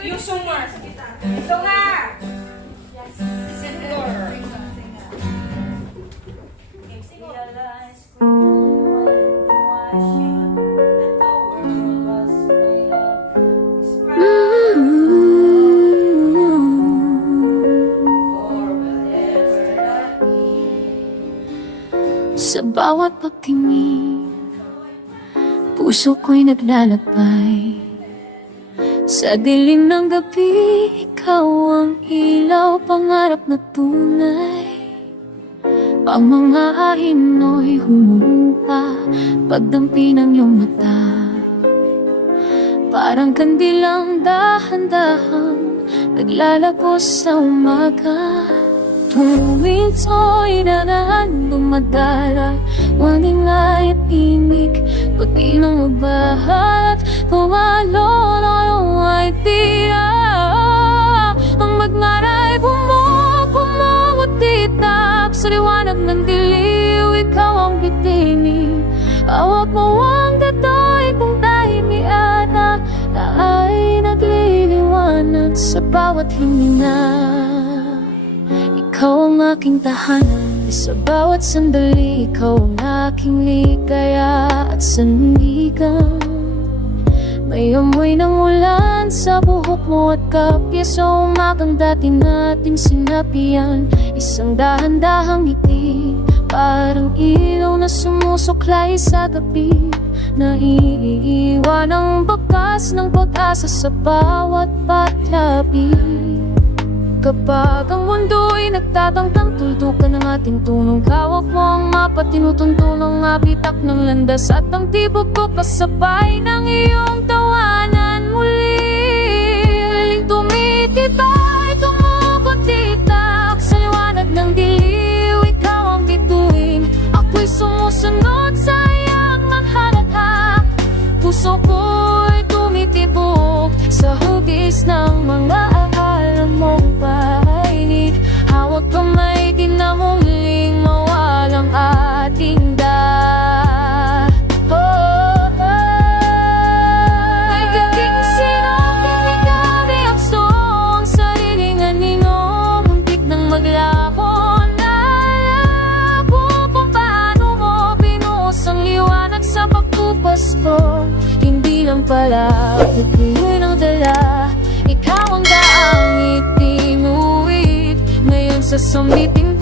Yung sumar. Sunga! Sa bawat pagtingin, puso ko'y naglalakbay. Sa dilim ng gabi, ikaw ang ilaw, pangarap na tunay. Ang mga ahino'y humupa, pagdampi ng iyong mata. Parang kandilang dahan-dahan, naglalago sa umaga. Tuwing to'y dadaan, dumadala, maningay at imig, pati nang magbahat, pumalo na iyong idea. Ang magngaray, bumubuti-tap sa liwanag ng diliw, ikaw ang bitinig. Hawak mo ang datoy kung tahimiana, na ay nagliliwanag sa bawat hininga. Ikaw ang aking tahanan, sa bawat sandali, ikaw ang aking ligaya at sandigan. May amoy ng ulan sa buhok mo at kapya sa umagang dati nating sinapian. Isang dahan-dahang ngiti, parang ilaw na sumusuklay sa gabi, naiiwan ang bakas ng pag-asa sa bawat patlabi. Kapag ang mundo'y nagtatangtang, tuldukan ng ating tunong kawak mo ang mapa, tinutunto ng abitak ng landas at ang tibok ko kasabay ng iyong tawanan muli. Tumitibay, tumukot-titak sa liwanag ng diliw, ikaw ang bituin. Ako'y sumusunod sa iyang manghalakhak, puso ko'y tumitibok sa hugis ng mga alam mong painit. Hawak kamay, di na muling mawalang ating May gabing sinaping reaksyon sa hilingan ninyo, muntik nang maglako na labo kung paano mo binuhos ang liwanag sa pagpupasko. Hindi lang pala pagkuhin ang dala, ikaw ang daang itinuwid ngayon sa sumiting